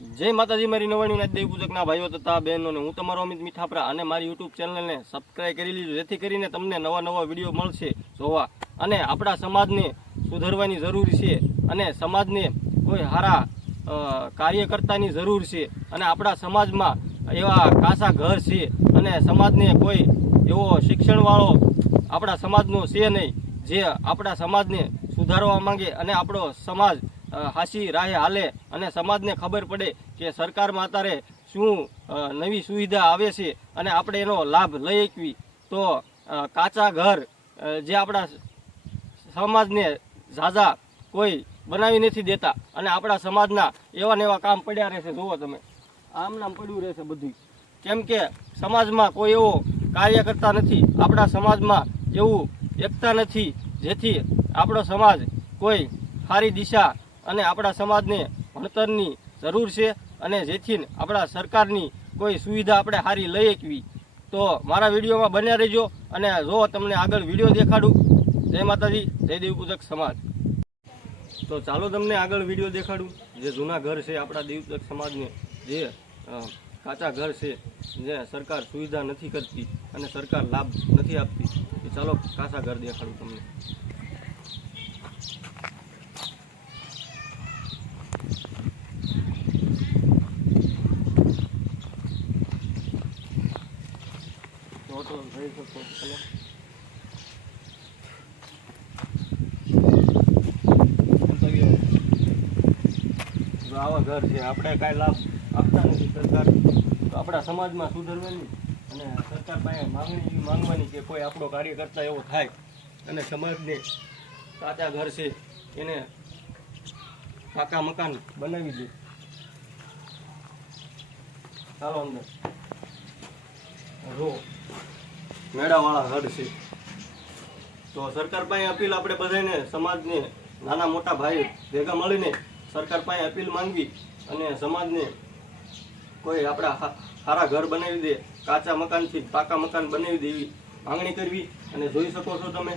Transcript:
જય માતાજી મારી નવાણીના દેવ પૂજકના ભાઈઓ તથા બહેનોને હું તમારો અમિત મીઠાપરા અને મારી યુટ્યુબ ચેનલને સબસ્ક્રાઈબ કરી લીધું જેથી કરીને તમને નવા નવા વિડીયો મળશે જોવા અને આપણા સમાજને સુધારવાની જરૂર છે અને સમાજને કોઈ સારા કાર્યકર્તાની જરૂર છે અને આપણા સમાજમાં એવા કાસા ઘર છે અને સમાજને કોઈ એવો શિક્ષણવાળો આપણા સમાજનો છે નહીં જે આપણા સમાજને સુધારવા માંગે અને આપણો સમાજ હાસી રાહે હાલે અને સમાજને ખબર પડે કે સરકારમાં અત્યારે શું નવી સુવિધા આવે છે અને આપણે એનો લાભ લઈ શકવી તો કાચા ઘર જે આપણા સમાજને ઝાઝા કોઈ બનાવી નથી દેતા અને આપણા સમાજના એવા ને એવા કામ પડ્યા રહેશે. જુઓ તમે આમ નામ પડ્યું રહેશે બધું, કેમ કે સમાજમાં કોઈ એવો કાર્યકર્તા નથી, આપણા સમાજમાં એવું એકતા નથી જેથી આપણો સમાજ કોઈ સારી દિશા અને આપણા સમાજને ભણતરની જરૂર છે અને જેથી આપણા સરકારની કોઈ સુવિધા આપણે સારી લઈ શકવી. તો મારા વિડીયોમાં બન્યા રહેજો અને જો તમને આગળ વિડીયો દેખાડું. જય માતાજી, જય દેવ પૂજક સમાજ. તો ચાલો તમને આગળ વિડીયો દેખાડું જે જૂના ઘર છે આપણા દેવપૂજક સમાજને, જે કાચા ઘર છે, જે સરકાર સુવિધા નથી કરતી અને સરકાર લાભ નથી આપતી. તો ચાલો કાચા ઘર દેખાડું તમને. તો જોઈ શકો તમે આવા ઘર છે. આપણે કાંઈ લાભ આપતા નથી સરકાર, તો આપણા સમાજમાં સુધરવાની અને સરકાર પાસે માંગવાની કે કોઈ આપણો કાર્યકર્તા એવો થાય અને સમાજને કાચા ઘર છે એને પાકા મકાન બનાવી દે. ચાલો અંદર રો મેળાવાળા ઘર છે. તો સરકાર પાસે અપીલ આપણે બધાને સમાજને નાના મોટા ભાઈ ભેગા મળીને સરકાર પાસે અપીલ માંગવી અને સમાજને કોઈ આપણા સારા ઘર બનાવી દે, કાચા મકાનથી પાકા મકાન બનાવી દે એવી માંગણી કરવી. અને જોઈ શકો છો તમે